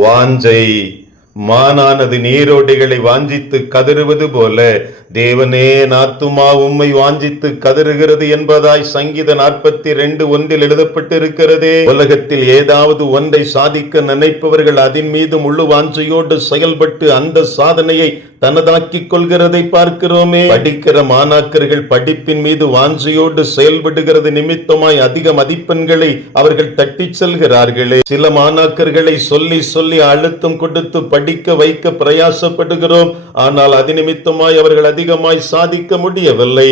வாஞ்சை மானானது நீரோடைகளை வாஞ்சித்து கதறுவது போல தேவனே என் ஆத்துமா உம்மை வாஞ்சித்து கதறுகிறது என்பதாய் சங்கீதம் 42:1 எழுதப்பட்டிருக்கிறதே. உலகத்தில் ஏதாவது ஒன்றை சாதிக்க நினைப்பவர்கள் அதன் மீது முழு வாஞ்சையோடு செயல்பட்டு அந்த சாதனையை தனதாக்கிக் கொள்கிறதை பார்க்கிறோமே. படிக்கிற மாணாக்கர்கள் படிப்பின் மீது வாஞ்சையோடு செயல்படுகிறது நிமித்தமாய் அதிக மதிப்பெண்களை அவர்கள் தட்டி செல்கிறார்களே. சில மாணாக்கர்களை சொல்லி சொல்லி அழுத்தம் கொடுத்து படிக்க வைக்க பிரயாசப்படுகிறோம். ஆனால் அது நிமித்தமாய் அவர்கள் அதிகமாய் சாதிக்க முடியவில்லை.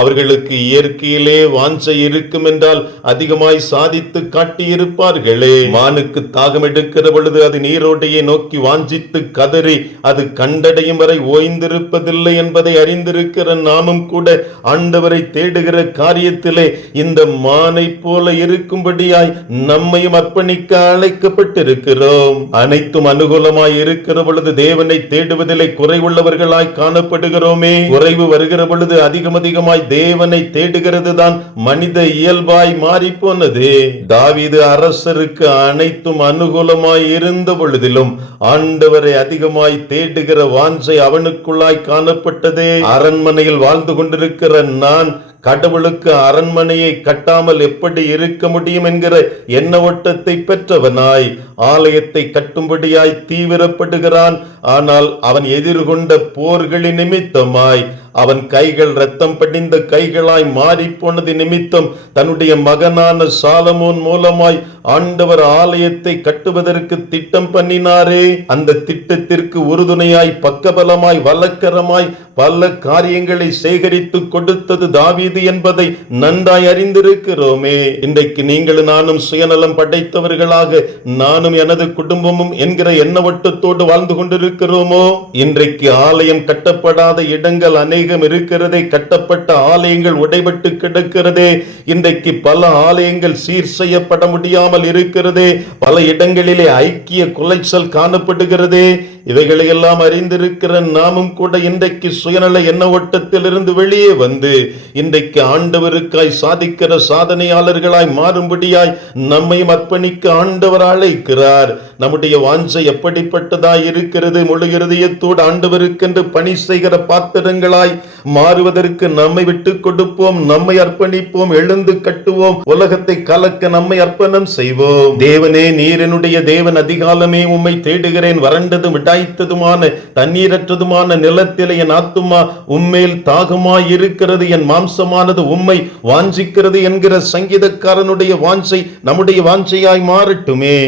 அவர்களுக்கு இயற்கையிலே வாஞ்சை இருக்கும் என்றால் அதிகமாய் சாதித்து காட்டியிருப்பார்களே. மானுக்கு தாகம் எடுக்கிற பொழுது அது நீரோடையை நோக்கி வாஞ்சித்து கதறி அது கண்டடையும் வரை ஓய்ந்திருப்பதில்லை என்பதை அறிந்திருக்கிற நாமும் கூட ஆண்டவரை தேடுகிற காரியத்திலே இந்த மானை போல இருக்கும்படியாய் நம்மையும் அர்ப்பணிக்க அழைக்கப்பட்டிருக்கிறோம். அனைத்தும் அனுகூலமாய் இருக்கிற பொழுது தேவனை தேடுவதிலே குறைவுள்ளவர்களாய் காணப்படுகிறோமே. குறைவு வருகிற பொழுது அதிகமாய் தேவனை தேடுகிறது தான் மனித இயல்பாய் மாறி போனது. தாவீது அரசருக்கு அனைத்தும் அனுகூலமாய் இருந்த பொழுதிலும் ஆண்டவரை அதிகமாய் தேடுகிற வாஞ்சை அவனுக்குள்ளாய் காணப்பட்டதே. அரண்மனையில் வாழ்ந்து கொண்டிருக்கிற நான் கடவுளுக்கு அரண்மனையை கட்டாமல் எப்படி இருக்க முடியும் என்கிற எண்ண ஓட்டத்தை பெற்றவனாய் ஆலயத்தை கட்டும்படியாய் தீவிரப்படுகிறான். ஆனால் அவன் எதிர்கொண்ட போர்களின் நிமித்தமாய் அவன் கைகள் இரத்தம் படிந்த கைகளாய் மாறி போனது நிமித்தம் தன்னுடைய மகனான சாலமோன் மூலமாய் ஆண்டவர் ஆலயத்தை கட்டுவதற்கு திட்டம் பண்ணினாரே. அந்த திட்டத்திற்கு உறுதுணையாய் பக்கபலமாய் வழக்கரமாய் பல காரியங்களை சேகரித்து கொடுத்தது தாவீது என்பதை நன்றாய் அறிந்திருக்கிறோமே. இன்றைக்கு நீங்களும் நானும் சுயநலம் படைத்தவர்களாக நானும் எனது குடும்பமும் என்கிற எண்ணவட்டத்தோடு வாழ்ந்து கொண்டிருக்கிறோமோ? இன்றைக்கு ஆலயம் கட்டப்படாத இடங்கள் அநேகம் இருக்கிறதே. கட்டப்பட்ட ஆலயங்கள் உடைபட்டு கிடக்கிறதே. இன்றைக்கு பல ஆலயங்கள் சீர் செய்யப்பட முடியாமல் இருக்கிறதே. பல இடங்களிலே ஐக்கிய குலைச்சல் காணப்படுகிறதே. இவைகளை எல்லாம் அறிந்திருக்கிற நாமும் கூட இன்றைக்கு சுயநல எண்ண ஓட்டத்தில் இருந்து வெளியே வந்து இன்றைக்கு ஆண்டவருக்காய் சாதிக்கிற சாதனையாளர்களாய் மாறும்படியாய் நம்மையும் அர்ப்பணிக்க ஆண்டவர் அழைக்கிறார். நம்முடைய வாஞ்சை எப்படிப்பட்டதாய் இருக்கிறது? முழு இருதயத்தோடு ஆண்டவருக்கென்று பணி செய்கிற பாத்திரங்களாய் மாறுவதற்கு நம்மை விட்டு கொடுப்போம், நம்மை அர்ப்பணிப்போம், எழுந்து கட்டுவோம், உலகத்தை கலக்க நம்மை அர்ப்பணம் செய்வோம். தேவனே, நீர் என்னுடைய தேவன், அதிகாலமே உம்மை தேடுகிறேன். வறண்டதும் விடாய்த்ததுமான தண்ணீரற்றதுமான நிலத்திலே என் ஆத்துமா உம்மேல் தாகமாய் இருக்கிறது, என் மாம்சமானது உம்மை வாஞ்சிக்கிறது என்கிற சங்கீதக்காரனுடைய வாஞ்சை நம்முடைய வாஞ்சையாய் மாறட்டுமே.